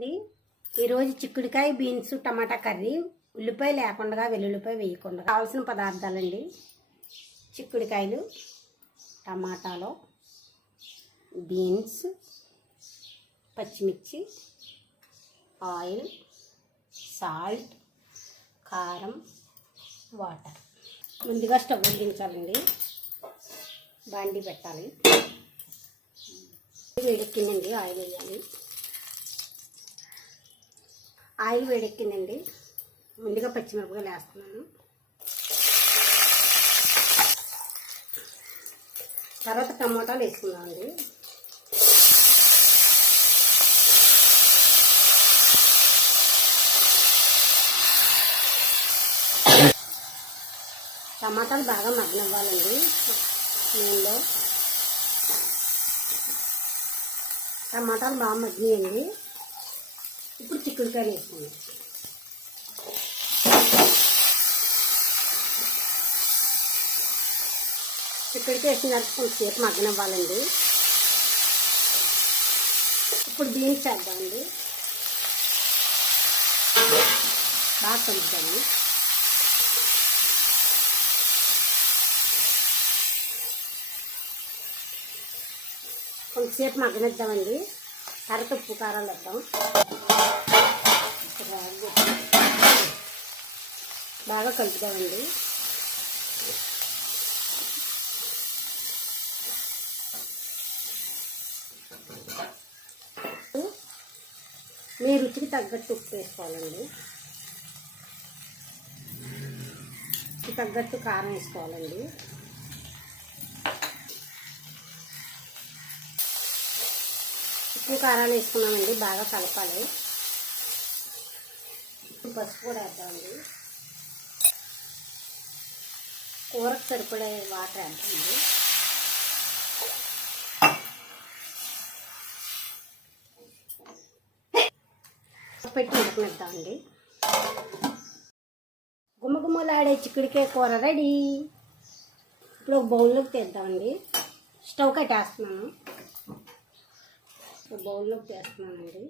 అండి. ఈరోజు చిక్కుడుకాయ బీన్స్ టమాటా కర్రీ. ఉల్లిపాయ లేకుండా వెల్లుల్లిపాయ వేయకుండా కావాల్సిన పదార్థాలండి. చిక్కుడుకాయలు, టమాటాలు, బీన్స్, పచ్చిమిర్చి, ఆయిల్, సాల్ట్, కారం, వాటర్. ముందుగా స్టవ్ వెలిగించాలండి. బాండి పెట్టాలి. వేడెక్కిందండి. ఆయిల్ వేయాలి. ఆయిల్ వేడెక్కిందండి. ముందుగా పచ్చిమిరపకాయలు వేస్తున్నాను. తర్వాత టమాటాలు వేసుకుందామండి. టమాటాలు బాగా మగ్గనివ్వాలండి. నూనెలో టమాటాలు బాగా మగ్గినాయండి. ఇప్పుడు చిక్కుడుకాయలు వేసుకున్నాం. చిక్కుడుకాయ వేసిన తర్వాత కొంచెంసేపు మగ్గనివ్వాలండి. ఇప్పుడు బీన్స్ చేద్దామండి. బాగా కలుపుతాము. కొంచెంసేపు మగ్గనిద్దామండి. తర్వాత ఉప్పు కారాలు వేద్దాం. బాగా కలుపుదామండి. మీ రుచికి తగ్గట్టు ఉప్పు వేసుకోవాలండి. రుచికి తగ్గట్టు కారం వేసుకోవాలండి. ఉప్పు కారాలు వేసుకున్నామండి. బాగా కలపాలి. పసుపు కూడా వేద్దామండి. కూరకు సరిపడే వాటర్ వేద్దామండి. పెట్టి ఉడకనిద్దామండి. గుమ్మగుమ్మలాడే చిక్కుడుకాయ కూర రెడీ. ఇప్పుడు ఒక బౌల్లోకి తీద్దామండి. స్టవ్ కట్టేస్తున్నాను. బౌల్లోకి తీస్తున్నానండి.